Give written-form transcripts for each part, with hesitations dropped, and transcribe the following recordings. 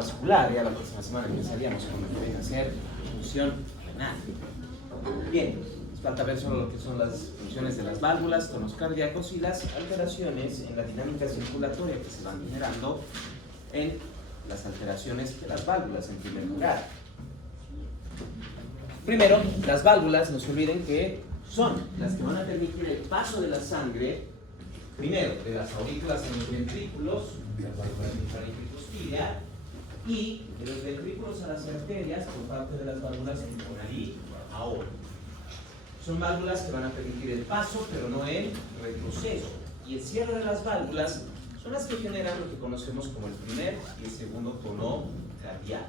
vascular. Ya la próxima semana empezaríamos con lo que viene a ser función renal. Bien, nos falta ver solo lo que son las funciones de las válvulas, tonos cardíacos y las alteraciones en la dinámica circulatoria que se van generando en las alteraciones de las válvulas en primer lugar. Primero, las válvulas, no se olviden que son las que van a permitir el paso de la sangre, primero, de las aurículas en los ventrículos, las válvulas intraventricuspidia, y de los ventrículos a las arterias por parte de las válvulas pulmonares aorta. Son válvulas que van a permitir el paso, pero no el retroceso. Y el cierre de las válvulas son las que generan lo que conocemos como el primer y el segundo tono cardíaco.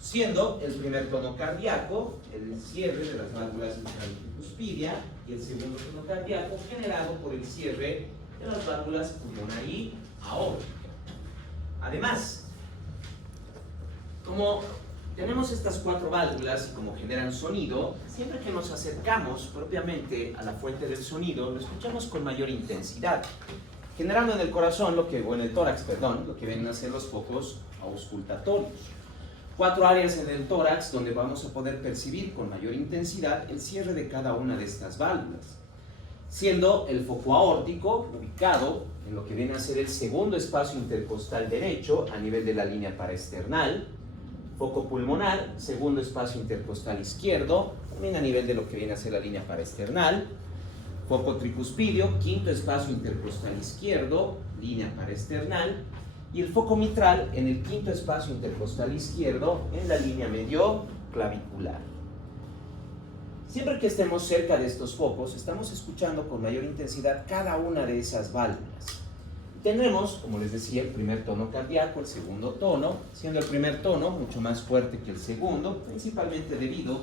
Siendo el primer tono cardíaco el cierre de las válvulas intraventricuspidia y el segundo tono cardíaco generado por el cierre de las válvulas pulmonares aorta. Además, como tenemos estas cuatro válvulas y como generan sonido, siempre que nos acercamos propiamente a la fuente del sonido, lo escuchamos con mayor intensidad, generando en el corazón, o en el tórax, perdón, lo que vienen a ser los focos auscultatorios. Cuatro áreas en el tórax donde vamos a poder percibir con mayor intensidad el cierre de cada una de estas válvulas, siendo el foco aórtico ubicado en lo que viene a ser el segundo espacio intercostal derecho a nivel de la línea paraesternal, foco pulmonar, segundo espacio intercostal izquierdo, también a nivel de lo que viene a ser la línea paraesternal, foco tricuspidio, quinto espacio intercostal izquierdo, línea paraesternal, y el foco mitral en el quinto espacio intercostal izquierdo en la línea medio clavicular. Siempre que estemos cerca de estos focos, estamos escuchando con mayor intensidad cada una de esas válvulas. Tendremos, como les decía, el primer tono cardíaco, el segundo tono, siendo el primer tono mucho más fuerte que el segundo, principalmente debido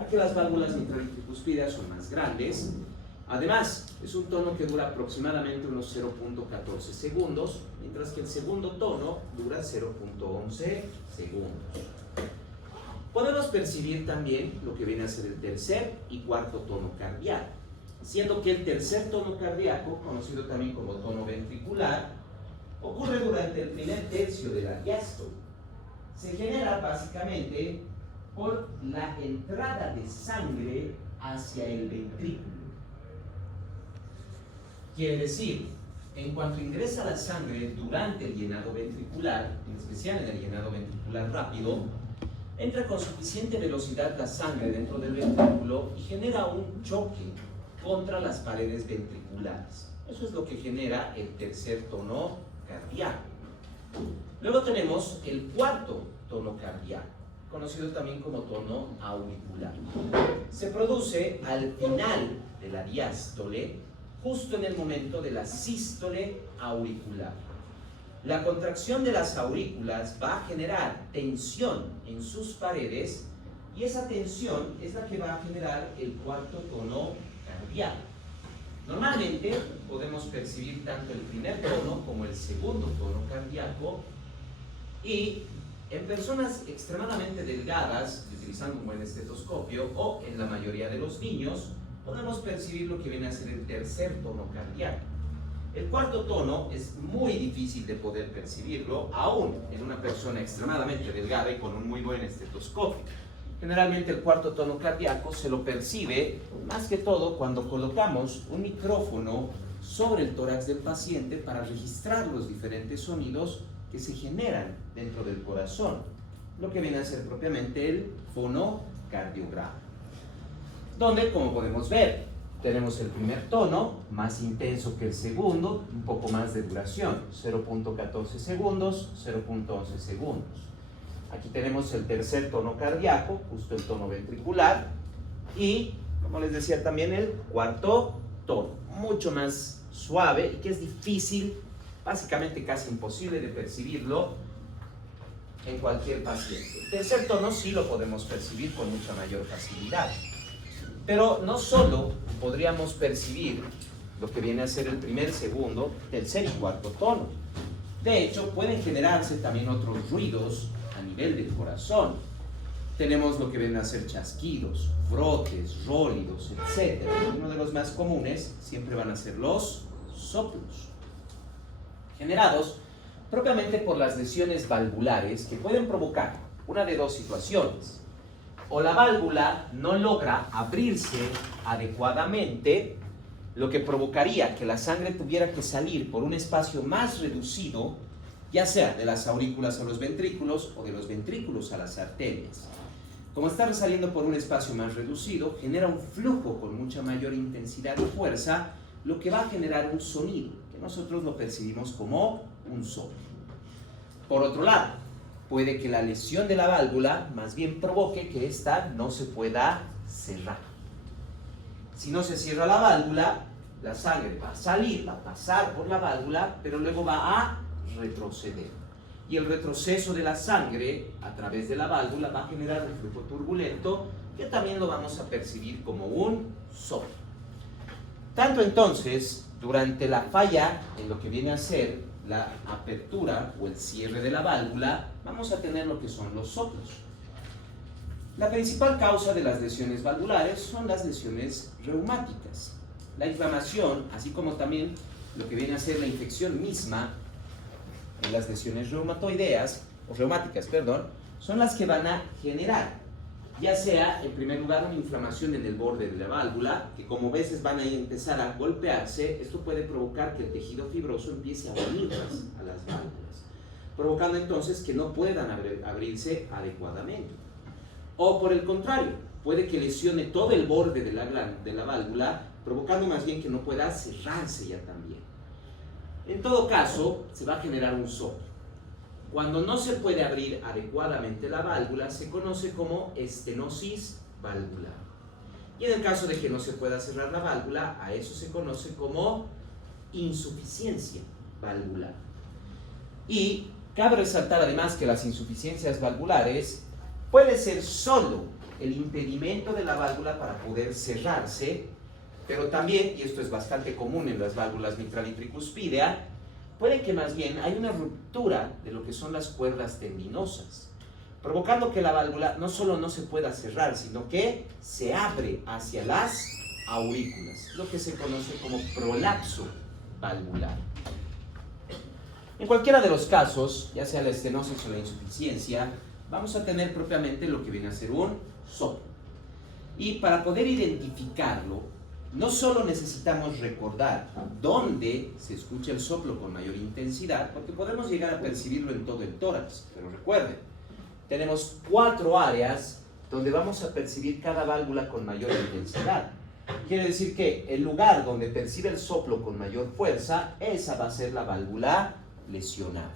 a que las válvulas intraventricuspidias son más grandes. Además, es un tono que dura aproximadamente unos 0.14 segundos, mientras que el segundo tono dura 0.11 segundos. Podemos percibir también lo que viene a ser el tercer y cuarto tono cardíaco, siendo que el tercer tono cardíaco, conocido también como tono ventricular, ocurre durante el primer tercio de la diástole. Se genera básicamente por la entrada de sangre hacia el ventrículo. Quiere decir, en cuanto ingresa la sangre durante el llenado ventricular, en especial en el llenado ventricular rápido, entra con suficiente velocidad la sangre dentro del ventrículo y genera un choque contra las paredes ventriculares. Eso es lo que genera el tercer tono cardíaco. Luego tenemos el cuarto tono cardíaco, conocido también como tono auricular. Se produce al final de la diástole, justo en el momento de la sístole auricular. La contracción de las aurículas va a generar tensión en sus paredes y esa tensión es la que va a generar el cuarto tono cardíaco. Normalmente podemos percibir tanto el primer tono como el segundo tono cardíaco, y en personas extremadamente delgadas, utilizando un buen estetoscopio, o en la mayoría de los niños, podemos percibir lo que viene a ser el tercer tono cardíaco. El cuarto tono es muy difícil de poder percibirlo, aún en una persona extremadamente delgada y con un muy buen estetoscopio. Generalmente el cuarto tono cardíaco se lo percibe más que todo cuando colocamos un micrófono sobre el tórax del paciente para registrar los diferentes sonidos que se generan dentro del corazón, lo que viene a ser propiamente el fonocardiograma, donde, como podemos ver, tenemos el primer tono más intenso que el segundo, un poco más de duración, 0.14 segundos, 0.11 segundos. Aquí tenemos el tercer tono cardíaco, justo el tono ventricular, y, como les decía, también el cuarto tono, mucho más suave y que es difícil, básicamente casi imposible de percibirlo en cualquier paciente. El tercer tono sí lo podemos percibir con mucha mayor facilidad. Pero no solo podríamos percibir lo que viene a ser el primer, segundo, tercer y cuarto tono. De hecho, pueden generarse también otros ruidos a nivel del corazón. Tenemos lo que vienen a ser chasquidos, frotes, rólidos, etc. Uno de los más comunes siempre van a ser los soplos, generados Propiamente por las lesiones valvulares que pueden provocar una de dos situaciones. O la válvula no logra abrirse adecuadamente, lo que provocaría que la sangre tuviera que salir por un espacio más reducido, ya sea de las aurículas a los ventrículos o de los ventrículos a las arterias. Como está saliendo por un espacio más reducido, genera un flujo con mucha mayor intensidad y fuerza, lo que va a generar un sonido, que nosotros lo percibimos como un soplo. Por otro lado, puede que la lesión de la válvula más bien provoque que ésta no se pueda cerrar. Si no se cierra la válvula, la sangre va a salir, va a pasar por la válvula, pero luego va a retroceder. Y el retroceso de la sangre a través de la válvula va a generar un flujo turbulento que también lo vamos a percibir como un soplo. Tanto entonces, durante la falla en lo que viene a ser la apertura o el cierre de la válvula, vamos a tener lo que son los soplos. La principal causa de las lesiones valvulares son las lesiones reumáticas. La inflamación, así como también lo que viene a ser la infección misma, en las lesiones reumáticas, son las que van a generar, ya sea en primer lugar una inflamación en el borde de la válvula, que como veces van a empezar a golpearse. Esto puede provocar que el tejido fibroso empiece a unirlas a las válvulas, provocando entonces que no puedan abrirse adecuadamente. O por el contrario, puede que lesione todo el borde de la válvula, provocando más bien que no pueda cerrarse ya también. En todo caso, se va a generar un soplo. Cuando no se puede abrir adecuadamente la válvula, se conoce como estenosis valvular. Y en el caso de que no se pueda cerrar la válvula, a eso se conoce como insuficiencia valvular. Y cabe resaltar además que las insuficiencias valvulares puede ser solo el impedimento de la válvula para poder cerrarse, pero también, y esto es bastante común en las válvulas mitral y tricuspidea, puede que más bien hay una ruptura de lo que son las cuerdas tendinosas, provocando que la válvula no solo no se pueda cerrar, sino que se abre hacia las aurículas, lo que se conoce como prolapso valvular. En cualquiera de los casos, ya sea la estenosis o la insuficiencia, vamos a tener propiamente lo que viene a ser un soplo. Y para poder identificarlo, no solo necesitamos recordar dónde se escucha el soplo con mayor intensidad, porque podemos llegar a percibirlo en todo el tórax, pero recuerden, tenemos 4 áreas donde vamos a percibir cada válvula con mayor intensidad. Quiere decir que el lugar donde percibe el soplo con mayor fuerza, esa va a ser la válvula lesionada.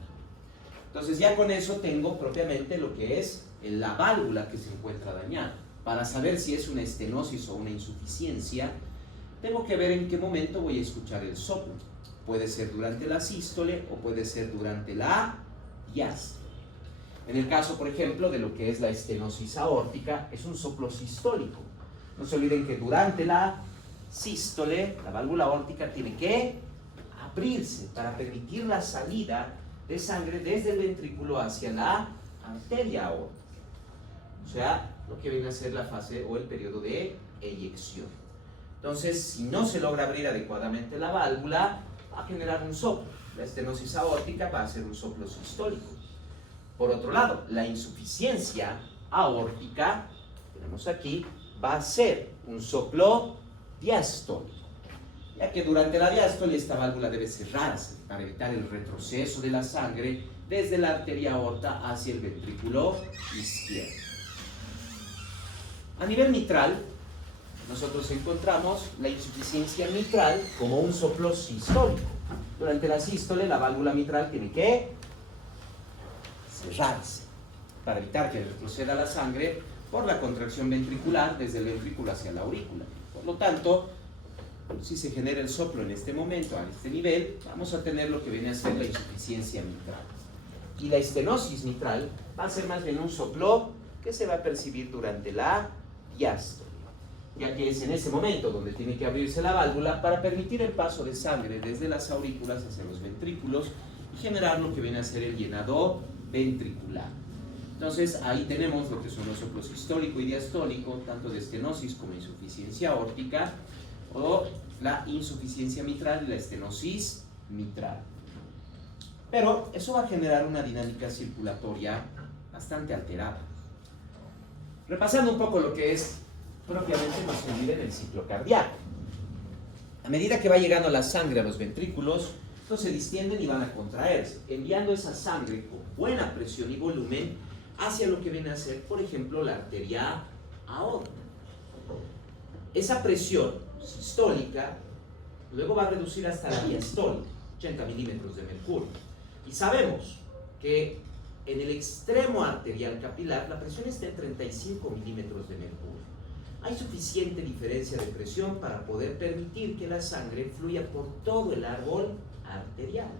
Entonces ya con eso tengo propiamente lo que es la válvula que se encuentra dañada. Para saber si es una estenosis o una insuficiencia, tengo que ver en qué momento voy a escuchar el soplo. Puede ser durante la sístole o puede ser durante la diástole. En el caso, por ejemplo, de lo que es la estenosis aórtica, es un soplo sistólico. No se olviden que durante la sístole, la válvula aórtica tiene que abrirse para permitir la salida de sangre desde el ventrículo hacia la arteria aórtica. O sea, lo que viene a ser la fase o el periodo de eyección. Entonces, si no se logra abrir adecuadamente la válvula, va a generar un soplo. La estenosis aórtica va a ser un soplo sistólico. Por otro lado, la insuficiencia aórtica, tenemos aquí, va a ser un soplo diastólico, ya que durante la diástole esta válvula debe cerrarse para evitar el retroceso de la sangre desde la arteria aorta hacia el ventrículo izquierdo. A nivel mitral, nosotros encontramos la insuficiencia mitral como un soplo sistólico. Durante la sístole, la válvula mitral tiene que cerrarse para evitar que retroceda la sangre por la contracción ventricular desde el ventrículo hacia la aurícula. Por lo tanto, si se genera el soplo en este momento, a este nivel, vamos a tener lo que viene a ser la insuficiencia mitral. Y la estenosis mitral va a ser más bien un soplo que se va a percibir durante la diástole, ya que es en ese momento donde tiene que abrirse la válvula para permitir el paso de sangre desde las aurículas hacia los ventrículos y generar lo que viene a ser el llenado ventricular. Entonces ahí tenemos lo que son los soplos sistólico y diastólico, tanto de estenosis como insuficiencia aórtica, o la insuficiencia mitral y la estenosis mitral. Pero eso va a generar una dinámica circulatoria bastante alterada. Repasando un poco lo que es propiamente, no se olviden, el ciclo cardíaco. A medida que va llegando la sangre a los ventrículos, estos se distienden y van a contraerse, enviando esa sangre con buena presión y volumen hacia lo que viene a ser, por ejemplo, la arteria aorta. Esa presión sistólica luego va a reducir hasta la diastólica, 80 milímetros de mercurio. Y sabemos que en el extremo arterial capilar la presión está en 35 milímetros de mercurio. Hay suficiente diferencia de presión para poder permitir que la sangre fluya por todo el árbol arterial.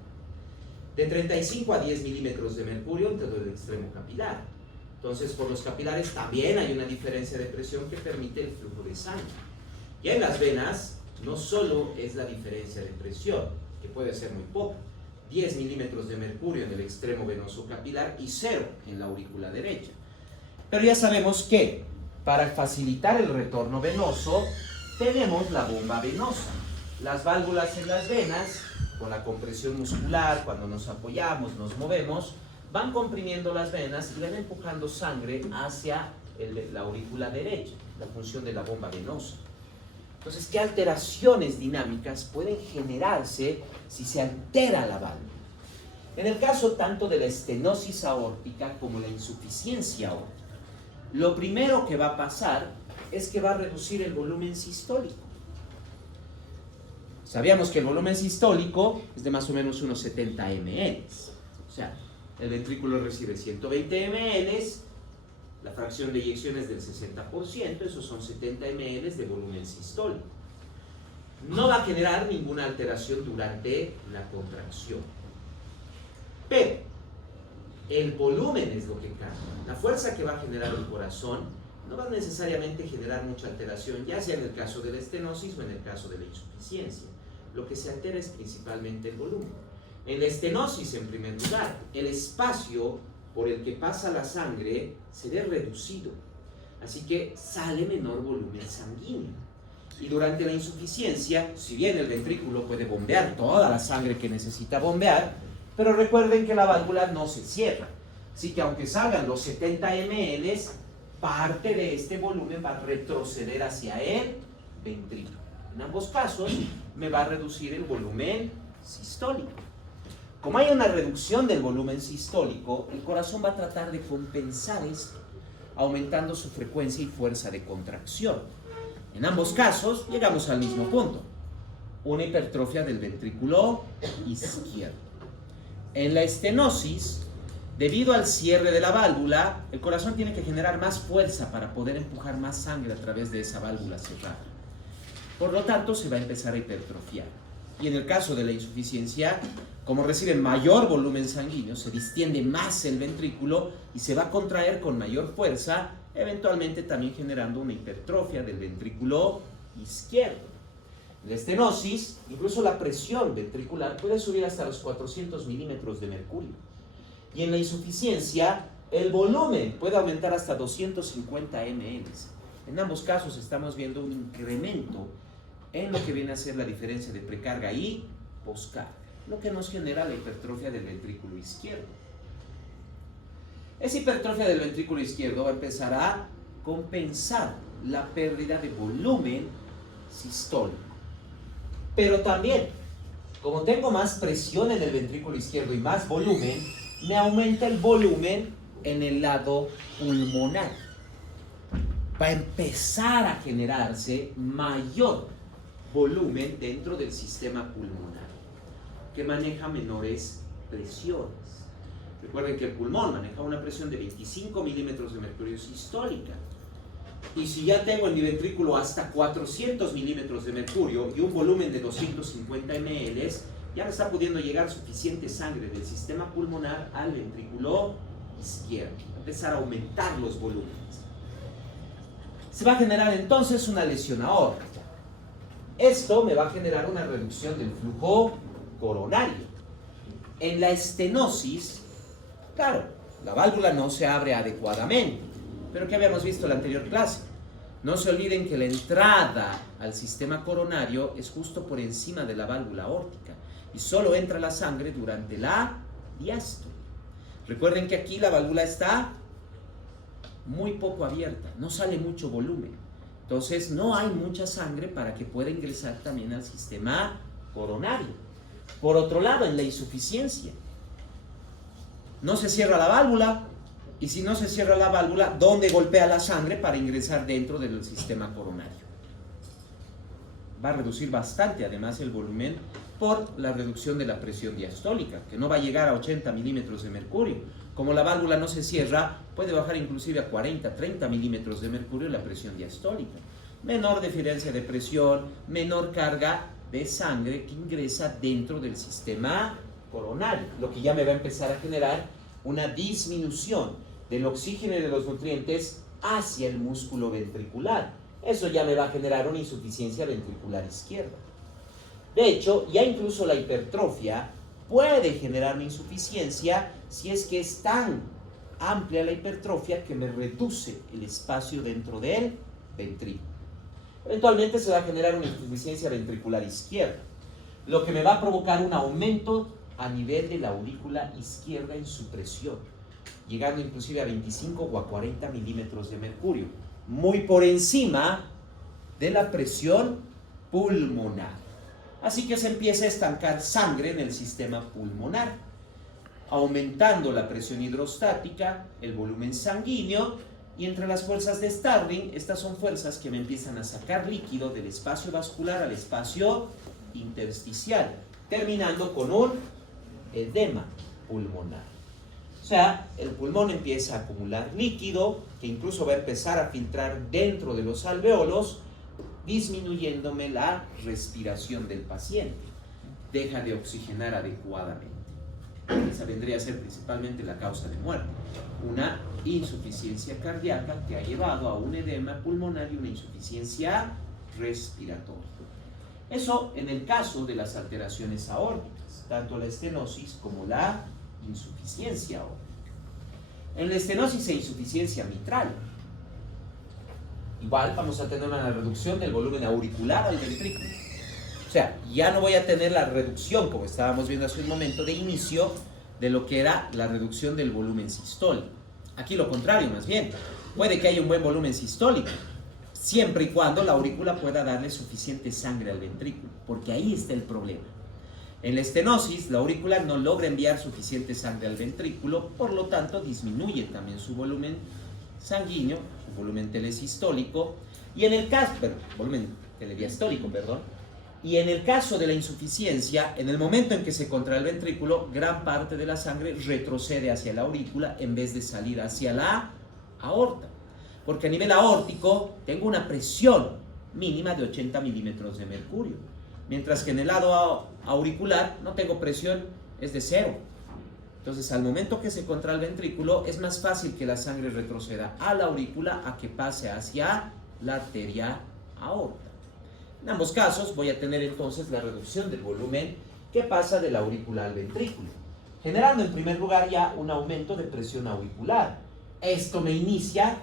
De 35 a 10 milímetros de mercurio en todo el extremo capilar. Entonces, por los capilares también hay una diferencia de presión que permite el flujo de sangre. Y en las venas no solo es la diferencia de presión, que puede ser muy poca, 10 milímetros de mercurio en el extremo venoso capilar y 0 en la aurícula derecha. Pero ya sabemos que para facilitar el retorno venoso tenemos la bomba venosa. Las válvulas en las venas, con la compresión muscular, cuando nos apoyamos, nos movemos, van comprimiendo las venas y van empujando sangre hacia la aurícula derecha, la función de la bomba venosa. Entonces, ¿qué alteraciones dinámicas pueden generarse si se altera la válvula? En el caso tanto de la estenosis aórtica como la insuficiencia aórtica, lo primero que va a pasar es que va a reducir el volumen sistólico. Sabíamos que el volumen sistólico es de más o menos unos 70 ml. O sea, el ventrículo recibe 120 ml, la fracción de eyección es del 60%, esos son 70 ml de volumen sistólico. No va a generar ninguna alteración durante la contracción. Pero el volumen es lo que cambia. La fuerza que va a generar el corazón no va a necesariamente generar mucha alteración, ya sea en el caso de la estenosis o en el caso de la insuficiencia. Lo que se altera es principalmente el volumen. En la estenosis, en primer lugar, el espacio por el que pasa la sangre se ve reducido, así que sale menor volumen sanguíneo. Y durante la insuficiencia, si bien el ventrículo puede bombear toda la sangre que necesita bombear, pero recuerden que la válvula no se cierra, así que aunque salgan los 70 ml, parte de este volumen va a retroceder hacia el ventrículo. En ambos casos me va a reducir el volumen sistólico. Como hay una reducción del volumen sistólico, el corazón va a tratar de compensar esto, aumentando su frecuencia y fuerza de contracción. En ambos casos llegamos al mismo punto, una hipertrofia del ventrículo izquierdo. En la estenosis, debido al cierre de la válvula, el corazón tiene que generar más fuerza para poder empujar más sangre a través de esa válvula cerrada. Por lo tanto, se va a empezar a hipertrofiar. Y en el caso de la insuficiencia, como recibe mayor volumen sanguíneo, se distiende más el ventrículo y se va a contraer con mayor fuerza, eventualmente también generando una hipertrofia del ventrículo izquierdo. En la estenosis, incluso la presión ventricular puede subir hasta los 400 milímetros de mercurio. Y en la insuficiencia, el volumen puede aumentar hasta 250 ml. En ambos casos estamos viendo un incremento en lo que viene a ser la diferencia de precarga y poscarga, lo que nos genera la hipertrofia del ventrículo izquierdo. Esa hipertrofia del ventrículo izquierdo va a empezar a compensar la pérdida de volumen sistólico. Pero también, como tengo más presión en el ventrículo izquierdo y más volumen, me aumenta el volumen en el lado pulmonar. Va a empezar a generarse mayor volumen dentro del sistema pulmonar, que maneja menores presiones. Recuerden que el pulmón maneja una presión de 25 milímetros de mercurio sistólica. Y si ya tengo en mi ventrículo hasta 400 milímetros de mercurio y un volumen de 250 ml, ya me está pudiendo llegar suficiente sangre del sistema pulmonar al ventrículo izquierdo. Va a empezar a aumentar los volúmenes. Se va a generar entonces una lesión aórtica. Esto me va a generar una reducción del flujo coronario. En la estenosis, claro, la válvula no se abre adecuadamente, pero ¿qué habíamos visto en la anterior clase? No se olviden que la entrada al sistema coronario es justo por encima de la válvula aórtica y solo entra la sangre durante la diástole. Recuerden que aquí la válvula está muy poco abierta, no sale mucho volumen. Entonces no hay mucha sangre para que pueda ingresar también al sistema coronario. Por otro lado, en la insuficiencia, no se cierra la válvula, y si no se cierra la válvula, ¿dónde golpea la sangre para ingresar dentro del sistema coronario? Va a reducir bastante además el volumen por la reducción de la presión diastólica, que no va a llegar a 80 milímetros de mercurio. Como la válvula no se cierra, puede bajar inclusive a 40, 30 milímetros de mercurio la presión diastólica. Menor diferencia de presión, menor carga de sangre que ingresa dentro del sistema coronario, lo que ya me va a empezar a generar una disminución del oxígeno y de los nutrientes hacia el músculo ventricular. Eso ya me va a generar una insuficiencia ventricular izquierda. De hecho, ya incluso la hipertrofia puede generar una insuficiencia si es que es tan amplia la hipertrofia que me reduce el espacio dentro del ventrículo. Eventualmente se va a generar una insuficiencia ventricular izquierda, lo que me va a provocar un aumento a nivel de la aurícula izquierda en su presión, llegando inclusive a 25 o a 40 milímetros de mercurio, muy por encima de la presión pulmonar. Así que se empieza a estancar sangre en el sistema pulmonar, aumentando la presión hidrostática, el volumen sanguíneo, y entre las fuerzas de Starling, estas son fuerzas que me empiezan a sacar líquido del espacio vascular al espacio intersticial, terminando con un edema pulmonar. O sea, el pulmón empieza a acumular líquido, que incluso va a empezar a filtrar dentro de los alvéolos, disminuyéndome la respiración del paciente. Deja de oxigenar adecuadamente. Esa vendría a ser principalmente la causa de muerte. Una insuficiencia cardíaca que ha llevado a un edema pulmonar y una insuficiencia respiratoria. Eso en el caso de las alteraciones aórticas, tanto la estenosis como la insuficiencia aórtica. En la estenosis e insuficiencia mitral, igual vamos a tener una reducción del volumen auricular al ventrículo. O sea, ya no voy a tener la reducción, como estábamos viendo hace un momento, de inicio de lo que era la reducción del volumen sistólico. Aquí lo contrario, más bien. Puede que haya un buen volumen sistólico, siempre y cuando la aurícula pueda darle suficiente sangre al ventrículo, porque ahí está el problema. En la estenosis, la aurícula no logra enviar suficiente sangre al ventrículo, por lo tanto disminuye también su volumen sanguíneo, su volumen telesistólico, y en el caso, volumen telediastólico, y en el caso de la insuficiencia, en el momento en que se contrae el ventrículo, gran parte de la sangre retrocede hacia la aurícula en vez de salir hacia la aorta, porque a nivel aórtico tengo una presión mínima de 80 milímetros de mercurio, mientras que en el lado auricular no tengo presión, es de 0. Entonces, al momento que se contrae el ventrículo, es más fácil que la sangre retroceda a la aurícula a que pase hacia la arteria aorta. En ambos casos voy a tener entonces la reducción del volumen que pasa de la aurícula al ventrículo, generando en primer lugar ya un aumento de presión auricular. Esto me inicia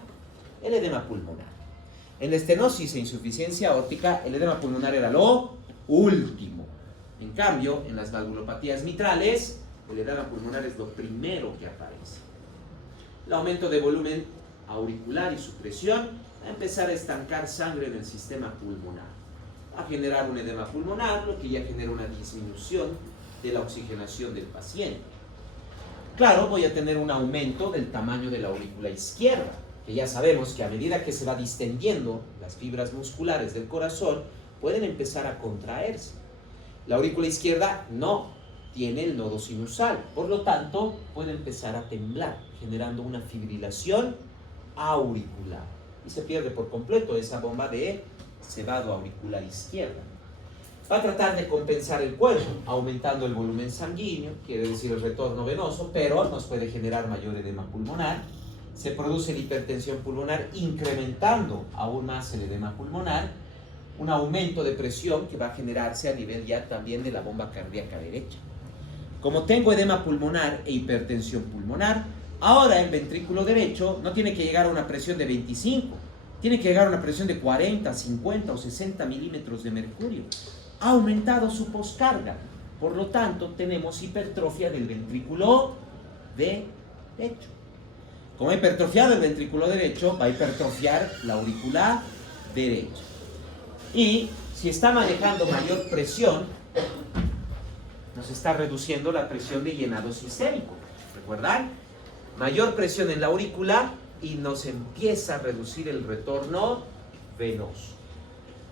el edema pulmonar. En la estenosis e insuficiencia aórtica, el edema pulmonar era lo último. En cambio, en las valvulopatías mitrales, el edema pulmonar es lo primero que aparece. El aumento de volumen auricular y su presión va a empezar a estancar sangre en el sistema pulmonar, a generar un edema pulmonar, lo que ya genera una disminución de la oxigenación del paciente. Claro, voy a tener un aumento del tamaño de la aurícula izquierda, que ya sabemos que a medida que se va distendiendo las fibras musculares del corazón, pueden empezar a contraerse. La aurícula izquierda no tiene el nodo sinusal, por lo tanto puede empezar a temblar, generando una fibrilación auricular, y se pierde por completo esa bomba de cebado auricular izquierda. Va a tratar de compensar el cuerpo, aumentando el volumen sanguíneo, quiere decir el retorno venoso, pero nos puede generar mayor edema pulmonar. Se produce la hipertensión pulmonar, incrementando aún más el edema pulmonar, un aumento de presión que va a generarse a nivel ya también de la bomba cardíaca derecha. Como tengo edema pulmonar e hipertensión pulmonar, ahora el ventrículo derecho no tiene que llegar a una presión de 25, tiene que llegar a una presión de 40, 50 o 60 milímetros de mercurio. Ha aumentado su poscarga. Por lo tanto, tenemos hipertrofia del ventrículo derecho. Como ha hipertrofiado el ventrículo derecho, va a hipertrofiar la aurícula derecha. Y si está manejando mayor presión, nos está reduciendo la presión de llenado sistémico. ¿Recuerdan? Mayor presión en la aurícula y nos empieza a reducir el retorno venoso.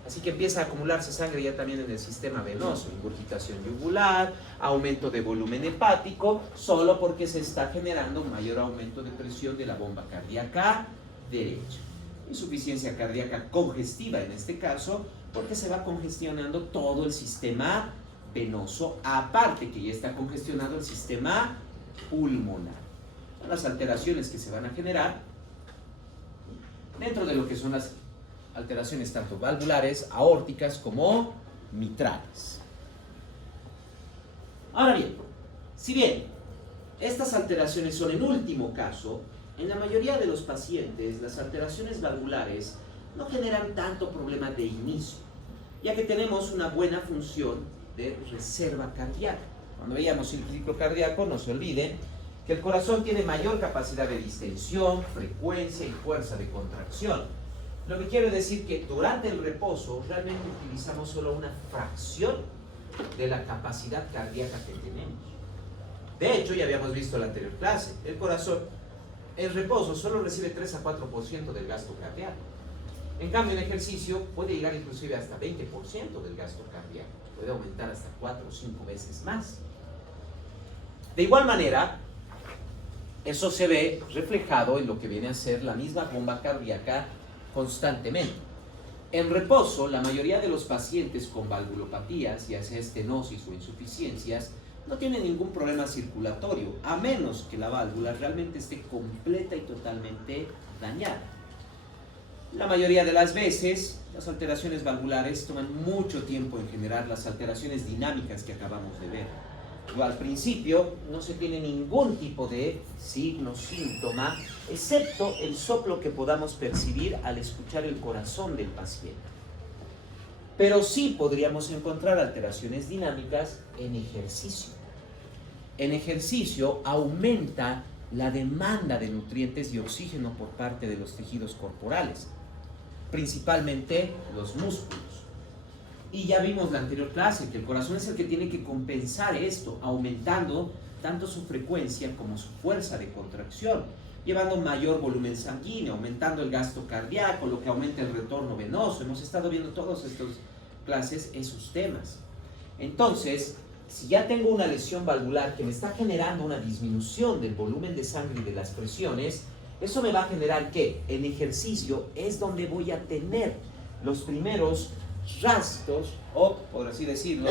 Así que empieza a acumularse sangre ya también en el sistema venoso, ingurgitación yugular, aumento de volumen hepático, solo porque se está generando un mayor aumento de presión de la bomba cardíaca derecha. Insuficiencia cardíaca congestiva en este caso, porque se va congestionando todo el sistema venoso, aparte que ya está congestionado el sistema pulmonar. Son las alteraciones que se van a generar dentro de lo que son las alteraciones tanto valvulares, aórticas como mitrales. Ahora bien, si bien estas alteraciones son en último caso, en la mayoría de los pacientes las alteraciones valvulares no generan tanto problema de inicio, ya que tenemos una buena función de reserva cardíaca. Cuando veíamos el ciclo cardíaco, no se olviden que el corazón tiene mayor capacidad de distensión, frecuencia y fuerza de contracción. Lo que quiere decir que durante el reposo realmente utilizamos solo una fracción de la capacidad cardíaca que tenemos. De hecho, ya habíamos visto en la anterior clase, el corazón en reposo solo recibe 3 a 4% del gasto cardíaco. En cambio, en ejercicio puede llegar inclusive hasta 20% del gasto cardíaco. Puede aumentar hasta 4 o 5 veces más. De igual manera, eso se ve reflejado en lo que viene a ser la misma bomba cardíaca constantemente. En reposo, la mayoría de los pacientes con valvulopatías, ya sea estenosis o insuficiencias, no tienen ningún problema circulatorio, a menos que la válvula realmente esté completa y totalmente dañada. La mayoría de las veces, las alteraciones valvulares toman mucho tiempo en generar las alteraciones dinámicas que acabamos de ver. Al principio no se tiene ningún tipo de signo, síntoma, excepto el soplo que podamos percibir al escuchar el corazón del paciente. Pero sí podríamos encontrar alteraciones dinámicas en ejercicio. En ejercicio aumenta la demanda de nutrientes y oxígeno por parte de los tejidos corporales, principalmente los músculos. Y ya vimos la anterior clase que el corazón es el que tiene que compensar esto, aumentando tanto su frecuencia como su fuerza de contracción, llevando mayor volumen sanguíneo, aumentando el gasto cardíaco, lo que aumenta el retorno venoso. Hemos estado viendo todas estas clases, esos temas. Entonces, si ya tengo una lesión valvular que me está generando una disminución del volumen de sangre y de las presiones, eso me va a generar que en ejercicio es donde voy a tener los primeros rastros, o por así decirlo,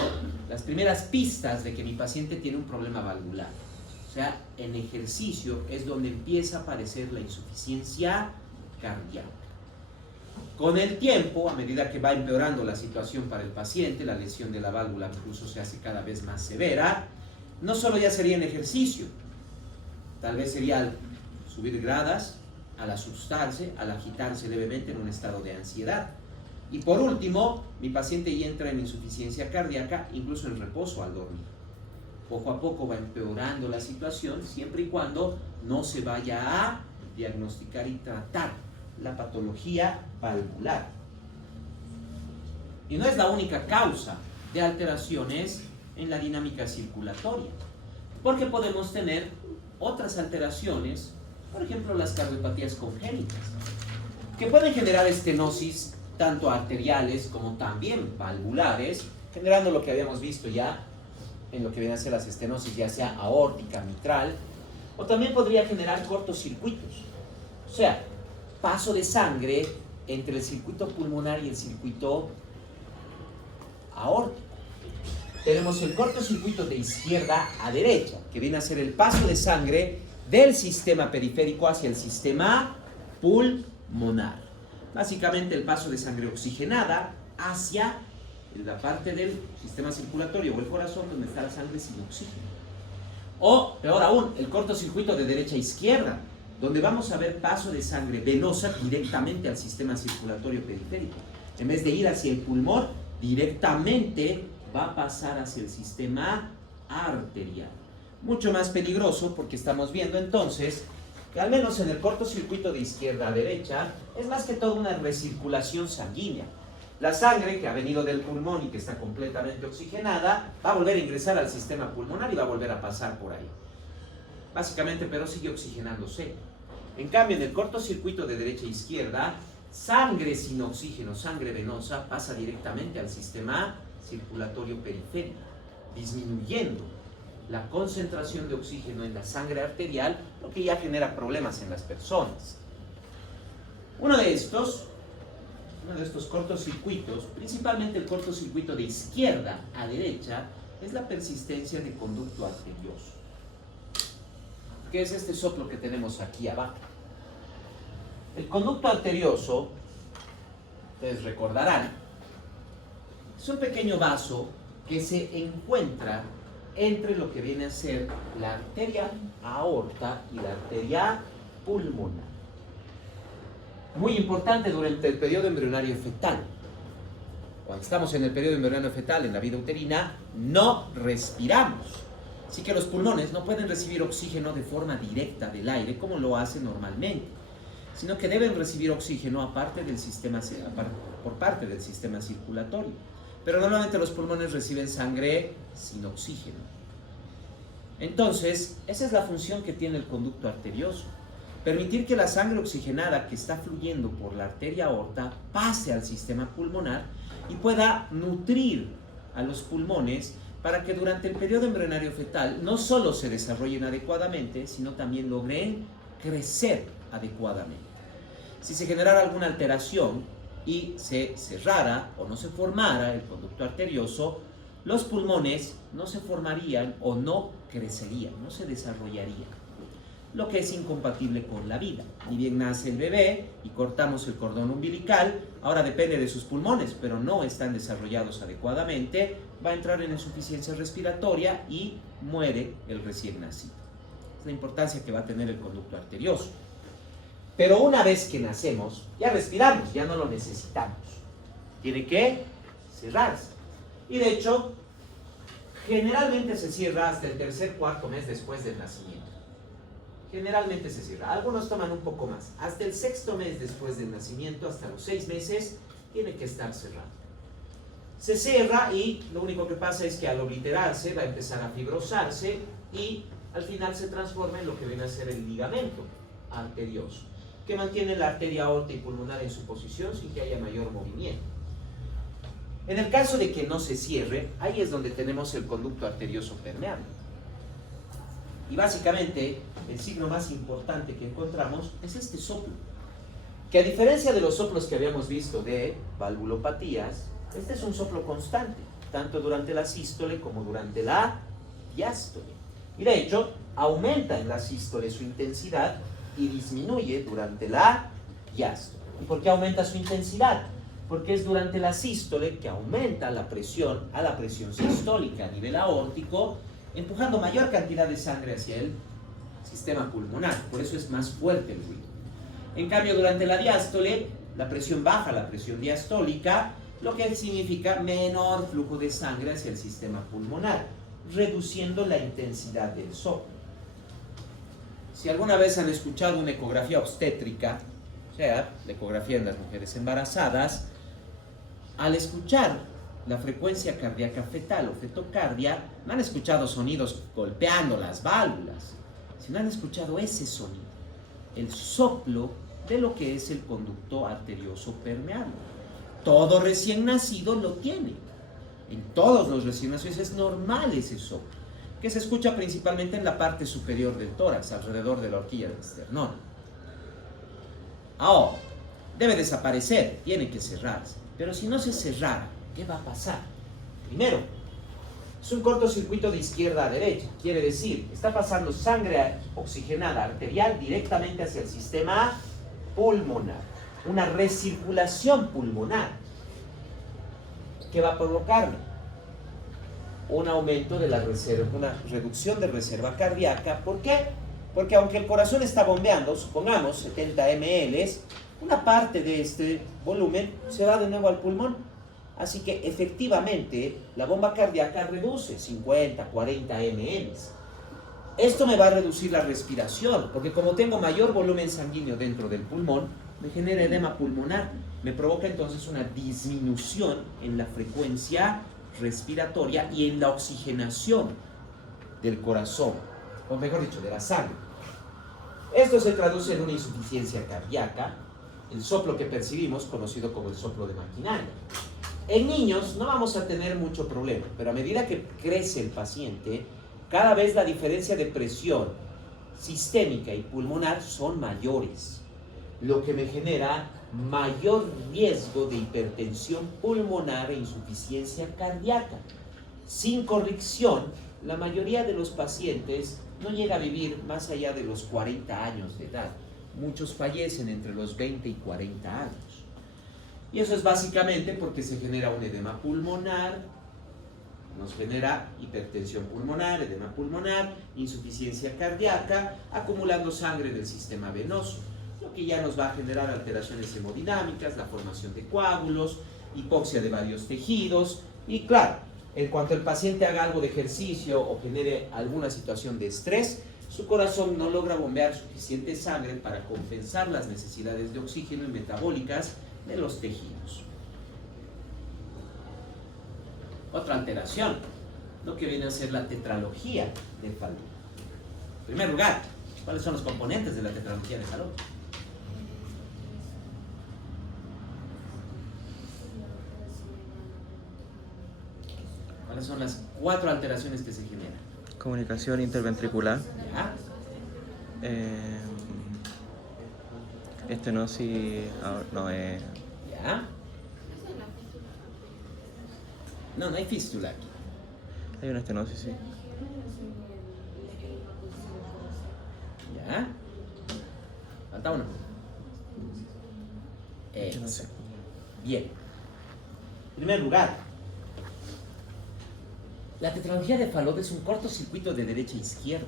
las primeras pistas de que mi paciente tiene un problema valvular. O sea, en ejercicio es donde empieza a aparecer la insuficiencia cardíaca. Con el tiempo, a medida que va empeorando la situación para el paciente, la lesión de la válvula incluso se hace cada vez más severa. No solo ya sería en ejercicio, tal vez sería al subir gradas, al asustarse, al agitarse levemente en un estado de ansiedad. Y por último, mi paciente ya entra en insuficiencia cardíaca, incluso en reposo al dormir. Poco a poco va empeorando la situación, siempre y cuando no se vaya a diagnosticar y tratar la patología valvular. Y no es la única causa de alteraciones en la dinámica circulatoria, porque podemos tener otras alteraciones, por ejemplo las cardiopatías congénitas, que pueden generar estenosis tanto arteriales como también valvulares, generando lo que habíamos visto ya en lo que vienen a ser las estenosis, ya sea aórtica, mitral, o también podría generar cortocircuitos, o sea, paso de sangre entre el circuito pulmonar y el circuito aórtico. Tenemos el cortocircuito de izquierda a derecha, que viene a ser el paso de sangre del sistema periférico hacia el sistema pulmonar. Básicamente el paso de sangre oxigenada hacia la parte del sistema circulatorio o el corazón donde está la sangre sin oxígeno. O, peor aún, el cortocircuito de derecha a izquierda, donde vamos a ver paso de sangre venosa directamente al sistema circulatorio periférico. En vez de ir hacia el pulmón, directamente va a pasar hacia el sistema arterial. Mucho más peligroso porque estamos viendo entonces que al menos en el cortocircuito de izquierda a derecha es más que todo una recirculación sanguínea. La sangre que ha venido del pulmón y que está completamente oxigenada va a volver a ingresar al sistema pulmonar y va a volver a pasar por ahí. Básicamente, pero sigue oxigenándose. En cambio, en el cortocircuito de derecha a izquierda, sangre sin oxígeno, sangre venosa, pasa directamente al sistema circulatorio periférico, disminuyendo la concentración de oxígeno en la sangre arterial, lo que ya genera problemas en las personas. Uno de estos cortocircuitos, principalmente el cortocircuito de izquierda a derecha, es la persistencia de conducto arterioso, que es este soplo que tenemos aquí abajo. El conducto arterioso, ustedes recordarán, es un pequeño vaso que se encuentra entre lo que viene a ser la arteria aorta y la arteria pulmonar. Muy importante durante el periodo embrionario fetal. Cuando estamos en el periodo embrionario fetal, en la vida uterina, no respiramos. Así que los pulmones no pueden recibir oxígeno de forma directa del aire como lo hacen normalmente, sino que deben recibir oxígeno por parte del sistema circulatorio. Pero normalmente los pulmones reciben sangre sin oxígeno. Entonces, esa es la función que tiene el conducto arterioso. Permitir que la sangre oxigenada que está fluyendo por la arteria aorta pase al sistema pulmonar y pueda nutrir a los pulmones para que durante el periodo embrionario fetal no solo se desarrollen adecuadamente, sino también logren crecer adecuadamente. Si se generara alguna alteración y se cerrara o no se formara el conducto arterioso, los pulmones no se formarían o no crecerían, no se desarrollarían, lo que es incompatible con la vida. Ni bien nace el bebé y cortamos el cordón umbilical, ahora depende de sus pulmones, pero no están desarrollados adecuadamente, va a entrar en insuficiencia respiratoria y muere el recién nacido. Es la importancia que va a tener el conducto arterioso. Pero una vez que nacemos, ya respiramos, ya no lo necesitamos. Tiene que cerrarse. Y de hecho, generalmente se cierra hasta el tercer, cuarto mes después del nacimiento. Generalmente se cierra. Algunos toman un poco más. Hasta el sexto mes después del nacimiento, hasta los 6 meses, tiene que estar cerrado. Se cierra y lo único que pasa es que al obliterarse va a empezar a fibrosarse y al final se transforma en lo que viene a ser el ligamento arterioso, que mantiene la arteria aorta y pulmonar en su posición sin que haya mayor movimiento. En el caso de que no se cierre, ahí es donde tenemos el conducto arterioso permeable. Y básicamente, el signo más importante que encontramos es este soplo, que a diferencia de los soplos que habíamos visto de valvulopatías, este es un soplo constante, tanto durante la sístole como durante la diástole. Y de hecho, aumenta en la sístole su intensidad y disminuye durante la diástole. ¿Y por qué aumenta su intensidad? Porque es durante la sístole que aumenta la presión a la presión sistólica a nivel aórtico, empujando mayor cantidad de sangre hacia el sistema pulmonar. Por eso es más fuerte el ruido. En cambio, durante la diástole, la presión baja, la presión diastólica, lo que significa menor flujo de sangre hacia el sistema pulmonar, reduciendo la intensidad del soplo. Si alguna vez han escuchado una ecografía obstétrica, o sea, la ecografía en las mujeres embarazadas, al escuchar la frecuencia cardíaca fetal o fetocardia, no han escuchado sonidos golpeando las válvulas, sino han escuchado ese sonido, el soplo de lo que es el conducto arterioso permeable. Todo recién nacido lo tiene. En todos los recién nacidos es normal ese soplo, que se escucha principalmente en la parte superior del tórax, alrededor de la horquilla del esternón. Ahora, debe desaparecer, tiene que cerrarse. Pero si no se cerrara, ¿qué va a pasar? Primero, es un cortocircuito de izquierda a derecha. Quiere decir, está pasando sangre oxigenada arterial directamente hacia el sistema pulmonar. Una recirculación pulmonar. ¿Qué va a provocar? Un aumento de la reserva, una reducción de reserva cardíaca. ¿Por qué? Porque aunque el corazón está bombeando, supongamos 70 ml, una parte de este volumen se va de nuevo al pulmón. Así que efectivamente la bomba cardíaca reduce 50, 40 ml. Esto me va a reducir la respiración, porque como tengo mayor volumen sanguíneo dentro del pulmón, me genera edema pulmonar. Me provoca entonces una disminución en la frecuencia respiratoria y en la oxigenación del corazón, o mejor dicho, de la sangre. Esto se traduce en una insuficiencia cardíaca, el soplo que percibimos, conocido como el soplo de maquinaria. En niños no vamos a tener mucho problema, pero a medida que crece el paciente, cada vez la diferencia de presión sistémica y pulmonar son mayores, lo que me genera mayor riesgo de hipertensión pulmonar e insuficiencia cardíaca. Sin corrección, la mayoría de los pacientes no llega a vivir más allá de los 40 años de edad. Muchos fallecen entre los 20 y 40 años. Y eso es básicamente porque se genera un edema pulmonar, nos genera hipertensión pulmonar, edema pulmonar, insuficiencia cardíaca, acumulando sangre del sistema venoso, lo que ya nos va a generar alteraciones hemodinámicas, la formación de coágulos, hipoxia de varios tejidos y claro, en cuanto el paciente haga algo de ejercicio o genere alguna situación de estrés, su corazón no logra bombear suficiente sangre para compensar las necesidades de oxígeno y metabólicas de los tejidos. Otra alteración, lo que viene a ser la tetralogía de Fallot. En primer lugar, ¿cuáles son los componentes de la tetralogía de Fallot? ¿Cuáles son las 4 alteraciones que se generan? Comunicación interventricular. ¿Ya? Estenosis. ¿Ya? No, no hay fístula aquí. Hay una estenosis, sí. ¿Ya? Falta uno. Estenosis. Bien. En primer lugar, la tetralogía de Fallot es un cortocircuito de derecha a izquierda.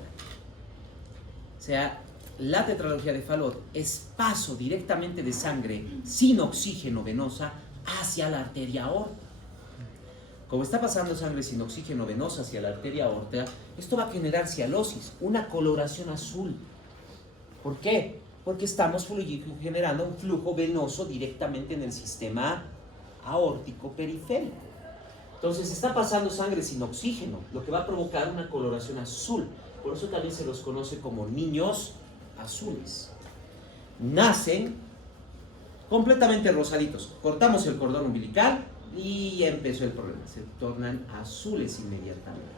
O sea, la tetralogía de Fallot es paso directamente de sangre sin oxígeno venosa hacia la arteria aorta. Como está pasando sangre sin oxígeno venosa hacia la arteria aorta, esto va a generar cialosis, una coloración azul. ¿Por qué? Porque estamos generando un flujo venoso directamente en el sistema aórtico periférico. Entonces está pasando sangre sin oxígeno, lo que va a provocar una coloración azul. Por eso también se los conoce como niños azules. Nacen completamente rosaditos. Cortamos el cordón umbilical y ya empezó el problema. Se tornan azules inmediatamente.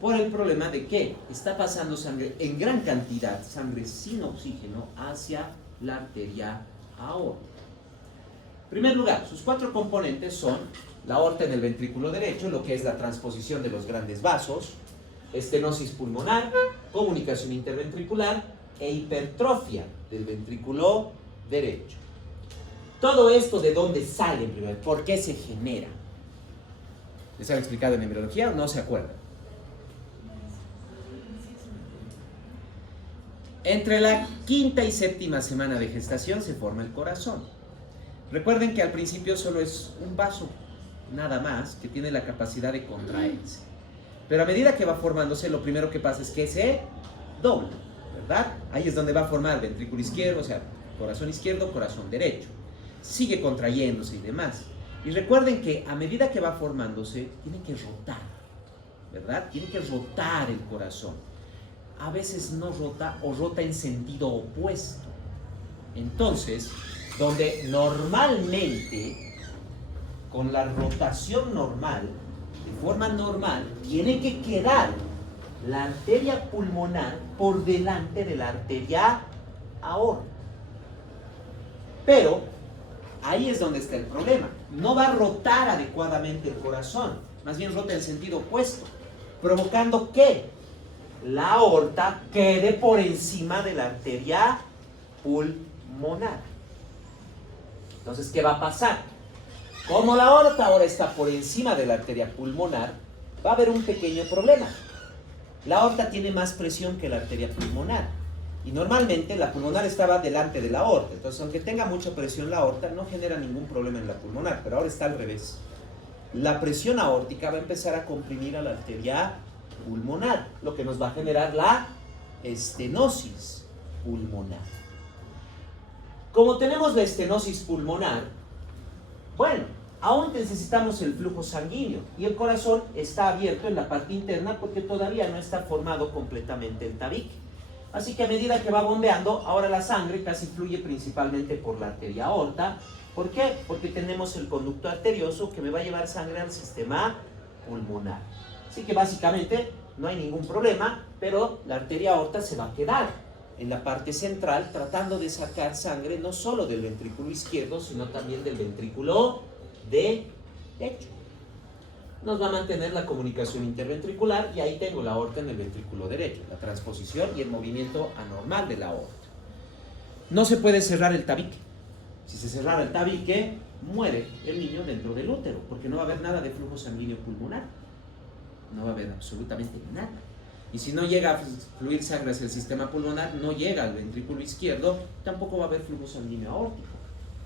Por el problema de que está pasando sangre en gran cantidad, sangre sin oxígeno, hacia la arteria aorta. En primer lugar, sus 4 componentes son la aorta en el ventrículo derecho, lo que es la transposición de los grandes vasos, estenosis pulmonar, comunicación interventricular e hipertrofia del ventrículo derecho. Todo esto, ¿de dónde sale primero? ¿Por qué se genera? ¿Les han explicado en embriología o no se acuerdan? Entre la 5ª y 7ª semana de gestación se forma el corazón. Recuerden que al principio solo es un vaso, nada más, que tiene la capacidad de contraerse. Pero a medida que va formándose, lo primero que pasa es que se dobla, ¿verdad? Ahí es donde va a formar ventrículo izquierdo, o sea, corazón izquierdo, corazón derecho. Sigue contrayéndose y demás. Y recuerden que a medida que va formándose, tiene que rotar, ¿verdad? Tiene que rotar el corazón. A veces no rota o rota en sentido opuesto. Entonces, donde normalmente, con la rotación normal, de forma normal, tiene que quedar la arteria pulmonar por delante de la arteria aorta. Pero ahí es donde está el problema. No va a rotar adecuadamente el corazón, más bien rota en sentido opuesto, provocando que la aorta quede por encima de la arteria pulmonar. Entonces, ¿qué va a pasar? Como la aorta ahora está por encima de la arteria pulmonar, va a haber un pequeño problema. La aorta tiene más presión que la arteria pulmonar. Y normalmente la pulmonar estaba delante de la aorta. Entonces, aunque tenga mucha presión la aorta, no genera ningún problema en la pulmonar. Pero ahora está al revés. La presión aórtica va a empezar a comprimir a la arteria pulmonar, lo que nos va a generar la estenosis pulmonar. Como tenemos la estenosis pulmonar, bueno, aún necesitamos el flujo sanguíneo y el corazón está abierto en la parte interna porque todavía no está formado completamente el tabique. Así que a medida que va bombeando, ahora la sangre casi fluye principalmente por la arteria aorta. ¿Por qué? Porque tenemos el conducto arterioso que me va a llevar sangre al sistema pulmonar. Así que básicamente no hay ningún problema, pero la arteria aorta se va a quedar en la parte central tratando de sacar sangre no solo del ventrículo izquierdo, sino también del ventrículo derecho. Nos va a mantener la comunicación interventricular y ahí tengo la aorta en el ventrículo derecho, la transposición y el movimiento anormal de la aorta. No se puede cerrar el tabique. Si se cerrara el tabique, muere el niño dentro del útero, porque no va a haber nada de flujo sanguíneo pulmonar. No va a haber absolutamente nada. Y si no llega a fluir sangre hacia el sistema pulmonar, no llega al ventrículo izquierdo, tampoco va a haber flujo sanguíneo aórtico.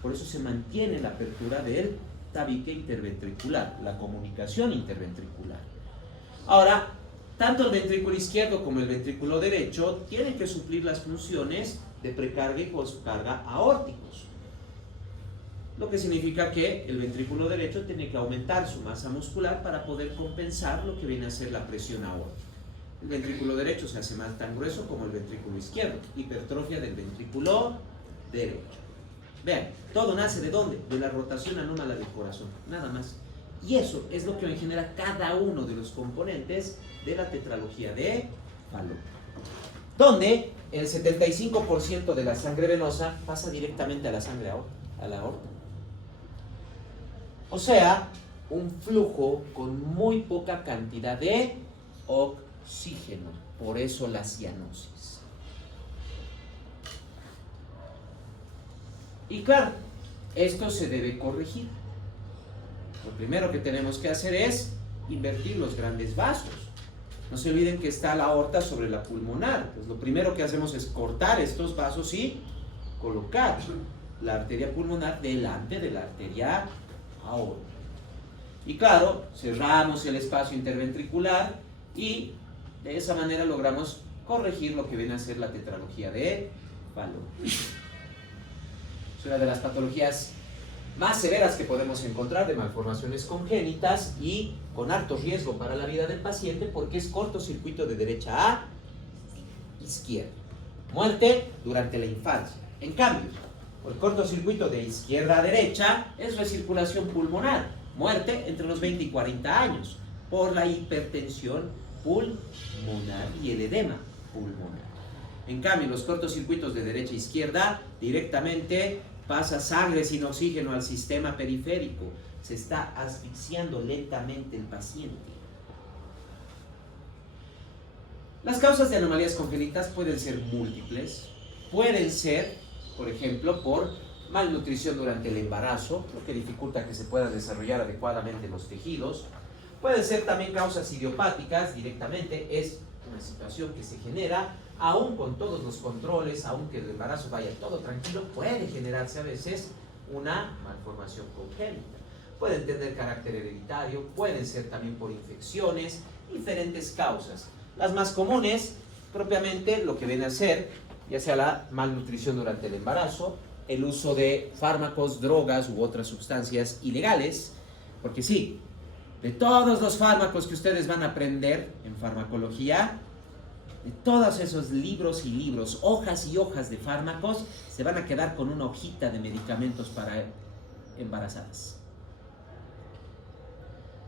Por eso se mantiene la apertura del tabique interventricular, la comunicación interventricular. Ahora, tanto el ventrículo izquierdo como el ventrículo derecho tienen que suplir las funciones de precarga y poscarga aórticos. Lo que significa que el ventrículo derecho tiene que aumentar su masa muscular para poder compensar lo que viene a ser la presión aórtica. El ventrículo derecho se hace más tan grueso como el ventrículo izquierdo, hipertrofia del ventrículo derecho. Vean, todo nace ¿de dónde? De la rotación anómala del corazón, nada más. Y eso es lo que genera cada uno de los componentes de la tetralogía de Fallot, donde el 75% de la sangre venosa pasa directamente a la sangre a la aorta. O sea, un flujo con muy poca cantidad de oxígeno, por eso la cianosis. Y claro, esto se debe corregir. Lo primero que tenemos que hacer es invertir los grandes vasos. No se olviden que está la aorta sobre la pulmonar. Pues lo primero que hacemos es cortar estos vasos y colocar la arteria pulmonar delante de la arteria aorta. Y claro, cerramos el espacio interventricular y de esa manera logramos corregir lo que viene a ser la tetralogía de Fallot. Es una de las patologías más severas que podemos encontrar de malformaciones congénitas y con alto riesgo para la vida del paciente porque es cortocircuito de derecha a izquierda. Muerte durante la infancia. En cambio, el cortocircuito de izquierda a derecha es recirculación pulmonar. Muerte entre los 20 y 40 años por la hipertensión pulmonar y el edema pulmonar. En cambio, los cortocircuitos de derecha a izquierda directamente pasa sangre sin oxígeno al sistema periférico. Se está asfixiando lentamente el paciente. Las causas de anomalías congénitas pueden ser múltiples. Pueden ser, por ejemplo, por malnutrición durante el embarazo, lo que dificulta que se pueda desarrollar adecuadamente los tejidos. Pueden ser también causas idiopáticas directamente. Es una situación que se genera aún con todos los controles, aunque el embarazo vaya todo tranquilo, puede generarse a veces una malformación congénita. Pueden tener carácter hereditario, pueden ser también por infecciones, diferentes causas. Las más comunes, propiamente lo que viene a ser, ya sea la malnutrición durante el embarazo, el uso de fármacos, drogas u otras sustancias ilegales, porque sí, de todos los fármacos que ustedes van a aprender en farmacología, de todos esos libros y libros, hojas y hojas de fármacos, se van a quedar con una hojita de medicamentos para embarazadas.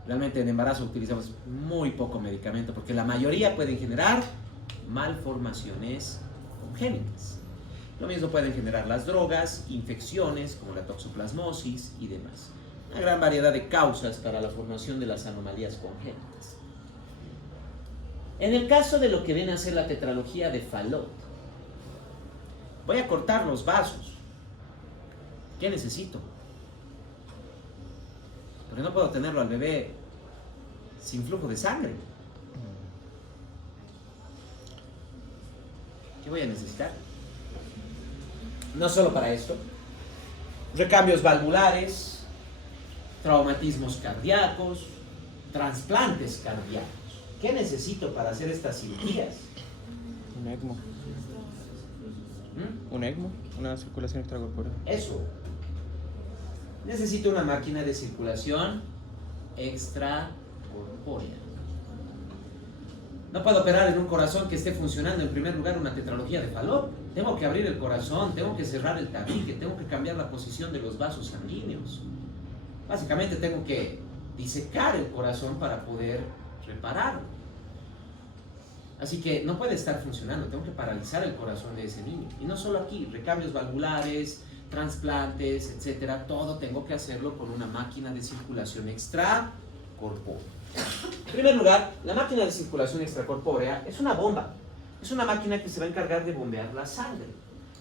Realmente en embarazo utilizamos muy poco medicamento porque la mayoría pueden generar malformaciones congénitas. Lo mismo pueden generar las drogas, infecciones como la toxoplasmosis y demás. Una gran variedad de causas para la formación de las anomalías congénitas. En el caso de lo que viene a ser la tetralogía de Fallot, voy a cortar los vasos. ¿Qué necesito? Porque no puedo tenerlo al bebé sin flujo de sangre. ¿Qué voy a necesitar? No solo para esto. Recambios valvulares, traumatismos cardíacos, trasplantes cardíacos. ¿Qué necesito para hacer estas cirugías? Un ECMO. ¿Mm? Un ECMO, una circulación extracorpórea. Eso. Necesito una máquina de circulación extracorpórea. No puedo operar en un corazón que esté funcionando en primer lugar una tetralogía de Fallot. Tengo que abrir el corazón, tengo que cerrar el tabique, tengo que cambiar la posición de los vasos sanguíneos. Básicamente tengo que disecar el corazón para poder repararlo. Así que no puede estar funcionando, tengo que paralizar el corazón de ese niño. Y no solo aquí, recambios valvulares, trasplantes, etcétera, todo tengo que hacerlo con una máquina de circulación extracorpórea. En primer lugar, la máquina de circulación extracorpórea es una bomba. Es una máquina que se va a encargar de bombear la sangre.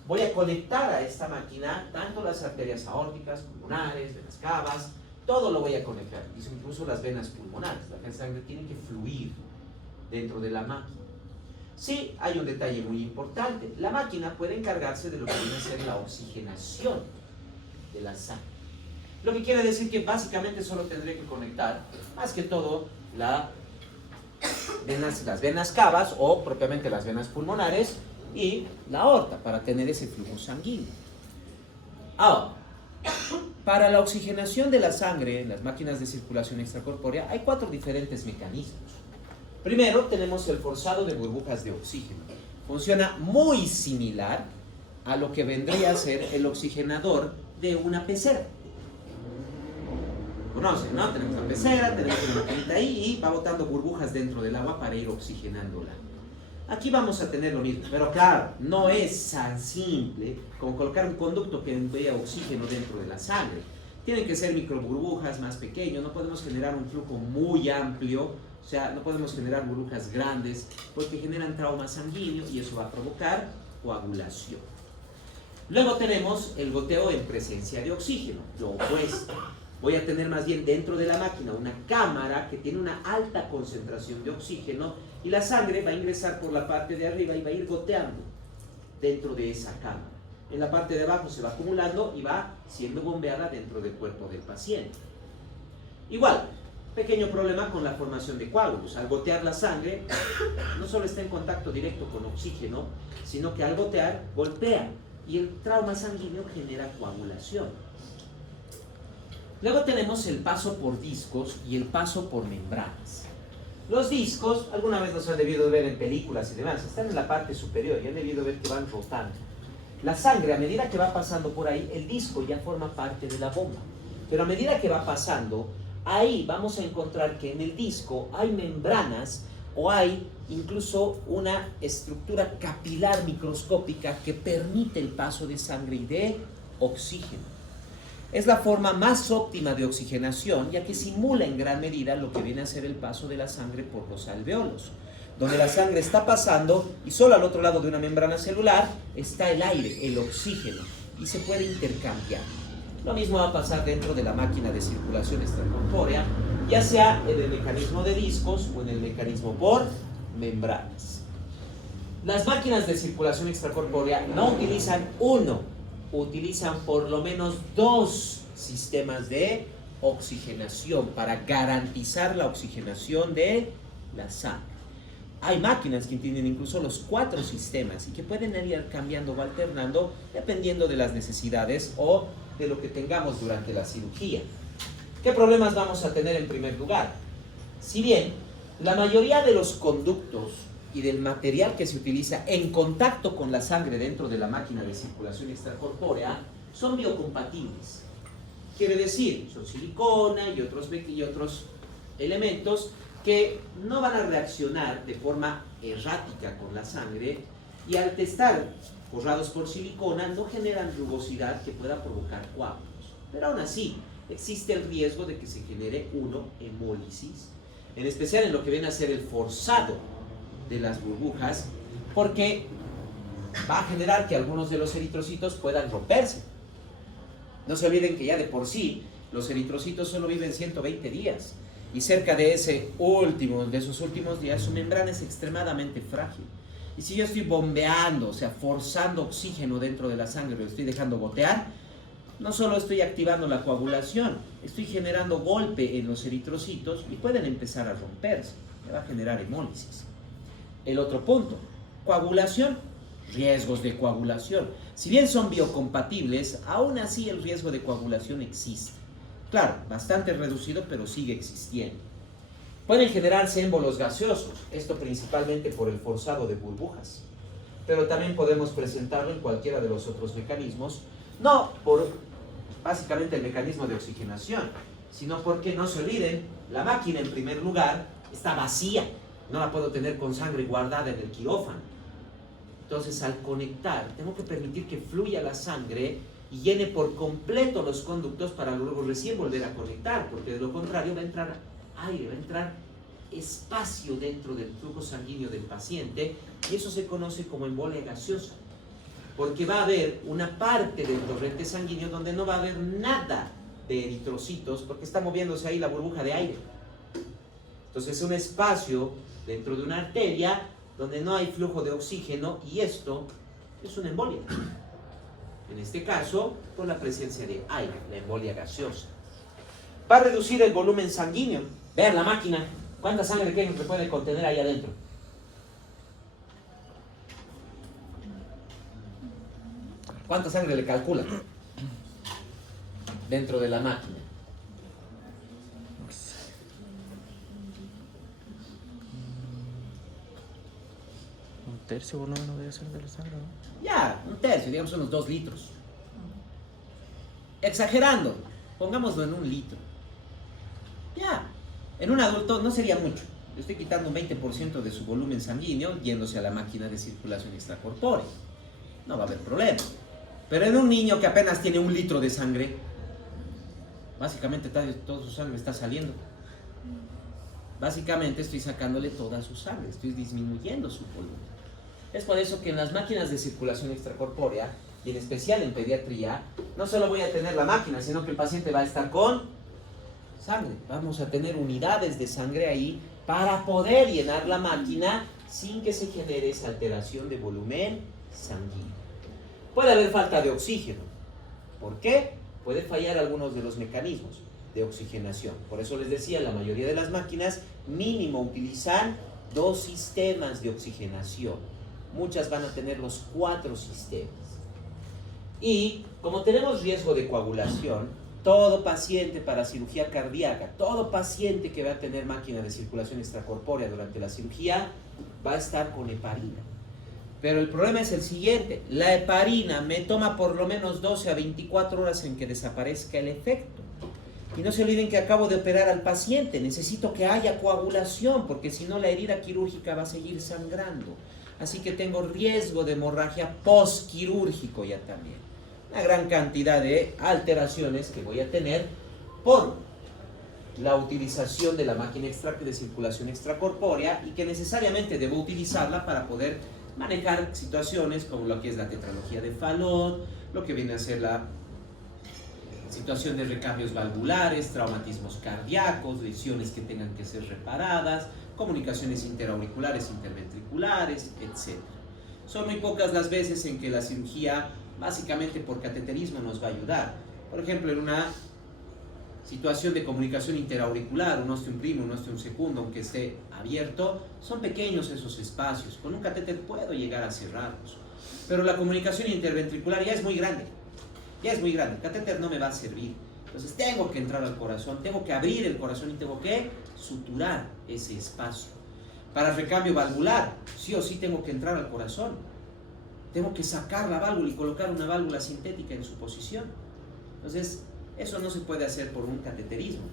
Voy a conectar a esta máquina tanto las arterias aórticas, pulmonares, venas cavas, todo lo voy a conectar, incluso las venas pulmonares. La sangre tiene que fluir dentro de la máquina. Sí, hay un detalle muy importante. La máquina puede encargarse de lo que viene a ser la oxigenación de la sangre. Lo que quiere decir que básicamente solo tendré que conectar, más que todo, las venas cavas o propiamente las venas pulmonares y la aorta para tener ese flujo sanguíneo. Ahora, para la oxigenación de la sangre en las máquinas de circulación extracorpórea hay 4 diferentes mecanismos. Primero tenemos el forzado de burbujas de oxígeno. Funciona muy similar a lo que vendría a ser el oxigenador de una pecera. Conocen, ¿no? Tenemos la pecera, tenemos una maquinita ahí y va botando burbujas dentro del agua para ir oxigenándola. Aquí vamos a tener lo mismo, pero claro, no es tan simple como colocar un conducto que envíe oxígeno dentro de la sangre. Tienen que ser microburbujas más pequeños, no podemos generar un flujo muy amplio, o sea, no podemos generar burbujas grandes porque generan trauma sanguíneo y eso va a provocar coagulación. Luego tenemos el goteo en presencia de oxígeno, lo opuesto. Voy a tener más bien dentro de la máquina una cámara que tiene una alta concentración de oxígeno y la sangre va a ingresar por la parte de arriba y va a ir goteando dentro de esa cámara. En la parte de abajo se va acumulando y va siendo bombeada dentro del cuerpo del paciente. Igual, pequeño problema con la formación de coágulos. Al gotear la sangre, no solo está en contacto directo con oxígeno, sino que al gotear, golpea y el trauma sanguíneo genera coagulación. Luego tenemos el paso por discos y el paso por membranas. Los discos, alguna vez los han debido ver en películas y demás, están en la parte superior y han debido ver que van rotando. La sangre, a medida que va pasando por ahí, el disco ya forma parte de la bomba. Pero a medida que va pasando, ahí vamos a encontrar que en el disco hay membranas o hay incluso una estructura capilar microscópica que permite el paso de sangre y de oxígeno. Es la forma más óptima de oxigenación, ya que simula en gran medida lo que viene a ser el paso de la sangre por los alveolos, donde la sangre está pasando y solo al otro lado de una membrana celular está el aire, el oxígeno, y se puede intercambiar. Lo mismo va a pasar dentro de la máquina de circulación extracorpórea, ya sea en el mecanismo de discos o en el mecanismo por membranas. Las máquinas de circulación extracorpórea no utilizan utilizan por lo menos 2 sistemas de oxigenación para garantizar la oxigenación de la sangre. Hay máquinas que tienen incluso los 4 sistemas y que pueden ir cambiando o alternando dependiendo de las necesidades o de lo que tengamos durante la cirugía. ¿Qué problemas vamos a tener en primer lugar? Si bien la mayoría de los conductos y del material que se utiliza en contacto con la sangre dentro de la máquina de circulación extracorpórea son biocompatibles. Quiere decir, son silicona y otros elementos que no van a reaccionar de forma errática con la sangre y al estar forrados por silicona no generan rugosidad que pueda provocar coágulos. Pero aún así, existe el riesgo de que se genere hemólisis, en especial en lo que viene a ser el forzado de las burbujas, porque va a generar que algunos de los eritrocitos puedan romperse. No se olviden que ya de por sí los eritrocitos solo viven 120 días y cerca de esos últimos días su membrana es extremadamente frágil Y si yo estoy bombeando, o sea, forzando oxígeno dentro de la sangre, lo estoy dejando gotear, no solo estoy activando la coagulación, estoy generando golpe en los eritrocitos y pueden empezar a romperse, me va a generar hemólisis. El otro punto, coagulación, riesgos de coagulación. Si bien son biocompatibles, aún así el riesgo de coagulación existe. Claro, bastante reducido, pero sigue existiendo. Pueden generarse émbolos gaseosos, esto principalmente por el forzado de burbujas, pero también podemos presentarlo en cualquiera de los otros mecanismos, no por básicamente el mecanismo de oxigenación, sino porque, no se olviden, la máquina en primer lugar está vacía, no la puedo tener con sangre guardada en el quirófano. Entonces, al conectar, tengo que permitir que fluya la sangre y llene por completo los conductos para luego recién volver a conectar, porque de lo contrario va a entrar aire, va a entrar espacio dentro del flujo sanguíneo del paciente y eso se conoce como embolia gaseosa, porque va a haber una parte del torrente sanguíneo donde no va a haber nada de eritrocitos porque está moviéndose ahí la burbuja de aire. Entonces es un espacio dentro de una arteria donde no hay flujo de oxígeno y esto es una embolia. En este caso, por la presencia de aire, la embolia gaseosa. Va a reducir el volumen sanguíneo. Vean la máquina, ¿cuánta sangre creen que puede contener ahí adentro? ¿Cuánta sangre le calculan dentro de la máquina? Un tercio volumen no debe ser de la sangre, ¿no? Ya, un tercio, digamos unos 2 litros. Exagerando, pongámoslo en 1 litro. Ya, en un adulto no sería mucho. Le estoy quitando un 20% de su volumen sanguíneo yéndose a la máquina de circulación extracorpórea. No va a haber problema. Pero en un niño que apenas tiene 1 litro de sangre, básicamente toda su sangre está saliendo. Básicamente estoy sacándole toda su sangre, estoy disminuyendo su volumen. Es por eso que en las máquinas de circulación extracorpórea, y en especial en pediatría, no solo voy a tener la máquina, sino que el paciente va a estar con sangre. Vamos a tener unidades de sangre ahí para poder llenar la máquina sin que se genere esa alteración de volumen sanguíneo. Puede haber falta de oxígeno. ¿Por qué? Puede fallar algunos de los mecanismos de oxigenación. Por eso les decía, la mayoría de las máquinas mínimo utilizan 2 sistemas de oxigenación. Muchas van a tener los 4 sistemas. Y como tenemos riesgo de coagulación, todo paciente para cirugía cardíaca, todo paciente que va a tener máquina de circulación extracorpórea durante la cirugía, va a estar con heparina. Pero el problema es el siguiente, la heparina me toma por lo menos 12 a 24 horas en que desaparezca el efecto. Y no se olviden que acabo de operar al paciente, necesito que haya coagulación, porque si no la herida quirúrgica va a seguir sangrando. Así que tengo riesgo de hemorragia postquirúrgico ya también. Una gran cantidad de alteraciones que voy a tener por la utilización de la máquina de circulación extracorpórea y que necesariamente debo utilizarla para poder manejar situaciones como lo que es la tetralogía de Fallot, lo que viene a ser la situación de recambios valvulares, traumatismos cardíacos, lesiones que tengan que ser reparadas, comunicaciones interauriculares, interventriculares, etc. Son muy pocas las veces en que la cirugía, básicamente por cateterismo, nos va a ayudar. Por ejemplo, en una situación de comunicación interauricular, un ostium primo, un ostium secundo, aunque esté abierto, son pequeños esos espacios. Con un catéter puedo llegar a cerrarlos. Pero la comunicación interventricular ya es muy grande. El catéter no me va a servir. Entonces tengo que entrar al corazón, tengo que abrir el corazón y tengo que suturar ese espacio. Para el recambio valvular, sí o sí tengo que entrar al corazón. Tengo que sacar la válvula y colocar una válvula sintética en su posición. Entonces, eso no se puede hacer por un cateterismo.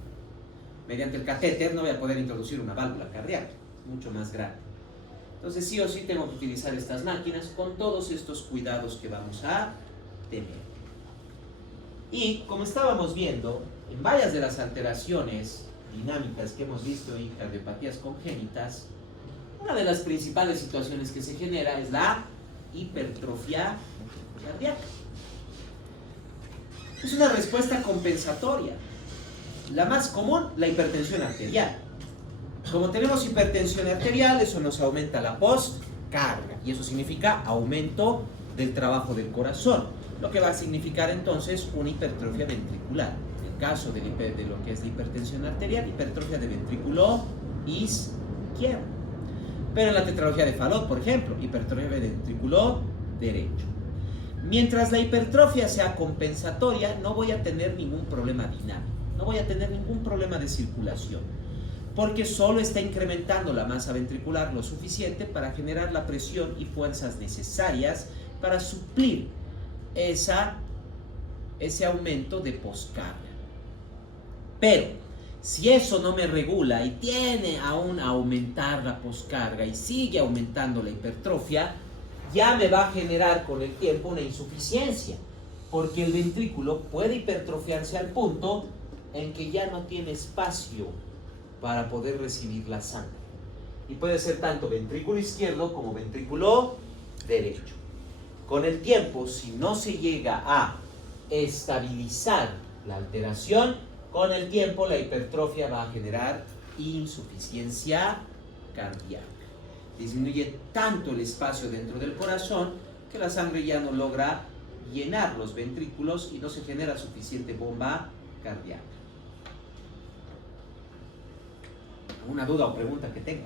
Mediante el catéter no voy a poder introducir una válvula cardíaca, mucho más grande. Entonces, sí o sí tengo que utilizar estas máquinas con todos estos cuidados que vamos a tener. Y como estábamos viendo, en varias de las alteraciones dinámicas que hemos visto en cardiopatías congénitas, una de las principales situaciones que se genera es la hipertrofia cardíaca. Es una respuesta compensatoria. La más común, la hipertensión arterial. Como tenemos hipertensión arterial, eso nos aumenta la postcarga. y eso significa aumento del trabajo del corazón, lo que va a significar entonces una hipertrofia ventricular. En el caso de lo que es la hipertensión arterial, hipertrofia de ventrículo izquierdo. Pero en la tetralogía de Fallot, por ejemplo, hipertrofia de ventrículo derecho. Mientras la hipertrofia sea compensatoria, no voy a tener ningún problema dinámico, no voy a tener ningún problema de circulación, porque solo está incrementando la masa ventricular lo suficiente para generar la presión y fuerzas necesarias para suplir ese aumento de poscarga. Pero si eso no me regula y tiene aún a aumentar la poscarga y sigue aumentando la hipertrofia, ya me va a generar con el tiempo una insuficiencia, porque el ventrículo puede hipertrofiarse al punto en que ya no tiene espacio para poder recibir la sangre. Y puede ser tanto ventrículo izquierdo como ventrículo derecho. Con el tiempo, si no se llega a estabilizar la alteración, con el tiempo la hipertrofia va a generar insuficiencia cardíaca. Disminuye tanto el espacio dentro del corazón que la sangre ya no logra llenar los ventrículos y no se genera suficiente bomba cardíaca. ¿Alguna duda o pregunta que tenga?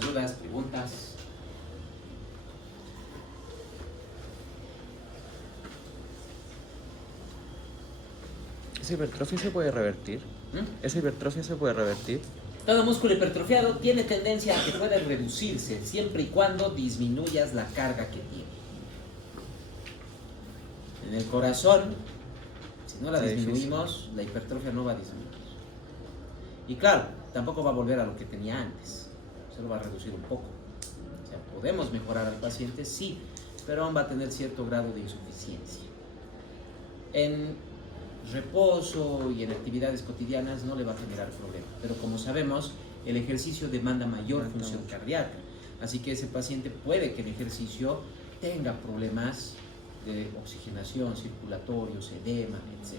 Dudas, preguntas. ¿Esa hipertrofia se puede revertir? ¿Esa hipertrofia se puede revertir? Todo músculo hipertrofiado tiene tendencia a que pueda reducirse siempre y cuando disminuyas la carga que tiene. En el corazón, si no la disminuimos, la hipertrofia no va a disminuir. Y claro, tampoco va a volver a lo que tenía antes. Solo va a reducir un poco. O sea, podemos mejorar al paciente, sí, pero aún va a tener cierto grado de insuficiencia. En reposo y en actividades cotidianas no le va a generar problema. Pero como sabemos, el ejercicio demanda mayor función cardíaca. Así que ese paciente puede que en ejercicio tenga problemas de oxigenación, circulatorios, edema, etc.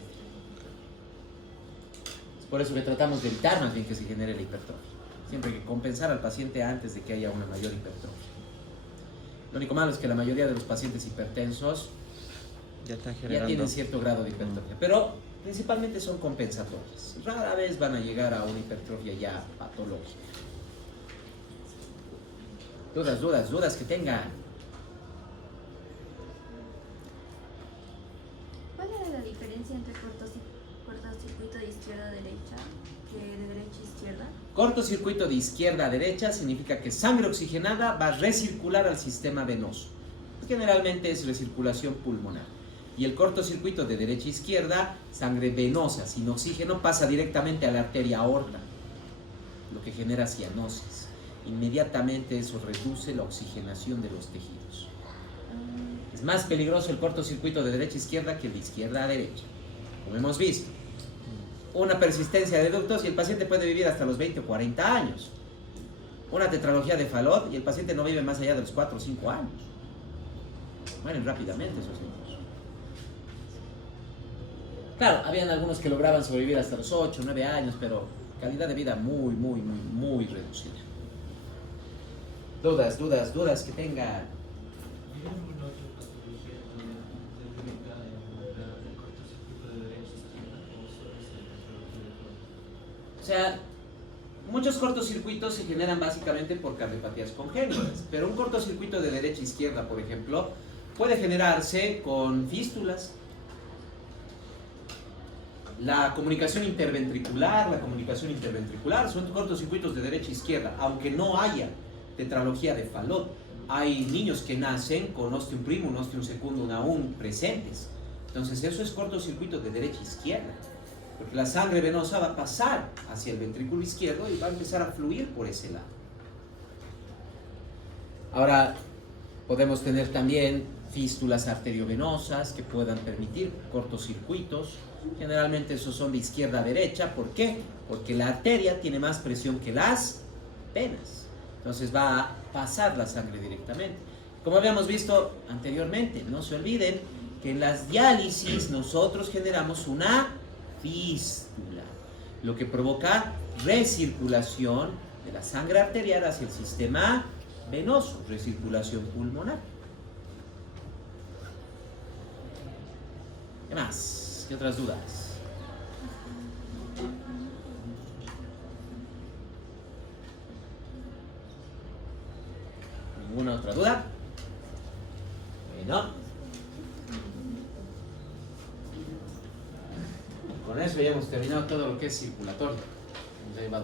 Es por eso que tratamos de evitar más bien que se genere la hipertrofia. Siempre hay que compensar al paciente antes de que haya una mayor hipertrofia. Lo único malo es que la mayoría de los pacientes hipertensos ya tienen cierto grado de hipertrofia, pero principalmente son compensatorias. Rara vez van a llegar a una hipertrofia ya patológica. Dudas que tengan. ¿Cuál es la diferencia entre cortocircuito de izquierda a derecha que de derecha a izquierda? Cortocircuito de izquierda a derecha significa que sangre oxigenada va a recircular al sistema venoso. Generalmente es recirculación pulmonar. Y el cortocircuito de derecha a izquierda, sangre venosa sin oxígeno, pasa directamente a la arteria aorta, lo que genera cianosis. Inmediatamente eso reduce la oxigenación de los tejidos. Es más peligroso el cortocircuito de derecha a izquierda que el de izquierda a derecha. Como hemos visto, una persistencia de ductos y el paciente puede vivir hasta los 20 o 40 años. Una tetralogía de Fallot y el paciente no vive más allá de los 4 o 5 años. Mueren rápidamente esos niños. Claro, habían algunos que lograban sobrevivir hasta los 8 o 9 años, pero calidad de vida muy reducida. Dudas que tengan. O sea, muchos cortocircuitos se generan básicamente por cardiopatías congénitas, pero un cortocircuito de derecha a izquierda, por ejemplo, puede generarse con fístulas. La comunicación interventricular son cortocircuitos de derecha a izquierda, aunque no haya tetralogía de Fallot. Hay niños que nacen con ostium primum, ostium secundum aún presentes. Entonces eso es cortocircuito de derecha a izquierda, porque la sangre venosa va a pasar hacia el ventrículo izquierdo y va a empezar a fluir por ese lado. Ahora, podemos tener también fístulas arteriovenosas que puedan permitir cortocircuitos. Generalmente esos son de izquierda a derecha. ¿Por qué? Porque la arteria tiene más presión que las venas. Entonces va a pasar la sangre directamente. Como habíamos visto anteriormente, no se olviden que en las diálisis nosotros generamos una fístula. lo que provoca recirculación de la sangre arterial hacia el sistema venoso, recirculación pulmonar. ¿Qué más? ¿Qué otras dudas? ¿Ninguna otra duda? Bueno. Con eso ya hemos terminado todo lo que es circulatorio. Hemos llevado